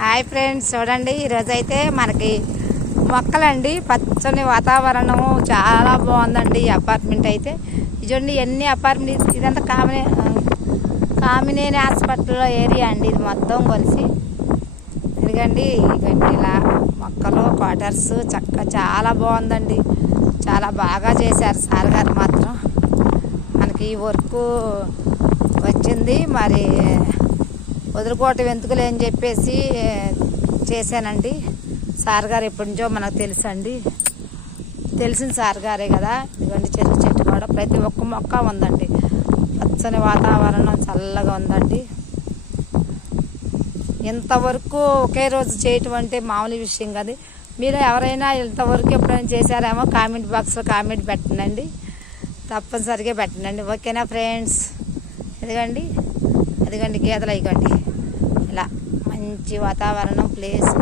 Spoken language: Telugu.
హాయ్ ఫ్రెండ్స్, చూడండి ఈరోజైతే మనకి మొక్కలండి, పచ్చని వాతావరణం చాలా బాగుందండి. ఈ అపార్ట్మెంట్ అయితే చూడండి, ఎన్ని అపార్ట్మెంట్, ఇదంతా కామినేని హాస్పిటల్ ఏరియా అండి. ఇది మొత్తం కలిసి ఇదిగండి ఇలా మొక్కలు క్వార్టర్స్ చాలా బాగుందండి. చాలా బాగా చేశారు సార్ గారు. మాత్రం మనకి ఈ వర్క్ వచ్చింది, మరి వదులుకోవటం ఎందుకులే అని చెప్పేసి చేశానండి. సార్ గారు ఎప్పటి నుంచో మనకు తెలుసండి, తెలిసిన సార్ గారే కదా. ఇదిగోండి చెరుకు చెట్టు కూడా ప్రతి ఒక్క మొక్క ఉందండి. పచ్చని వాతావరణం చల్లగా ఉందండి. ఇంతవరకు ఒకే రోజు చేయటం అంటే మామూలు విషయం కాదు. మీరు ఎవరైనా ఇంతవరకు ఎప్పుడైనా చేశారేమో కామెంట్ బాక్స్లో కామెంట్ పెట్టండి, తప్పనిసరిగా పెట్టండి. ఓకేనా ఫ్రెండ్స్? అదిగండి గీతలు, ఇవ్వండి ఇలా మంచి వాతావరణం ప్లేస్.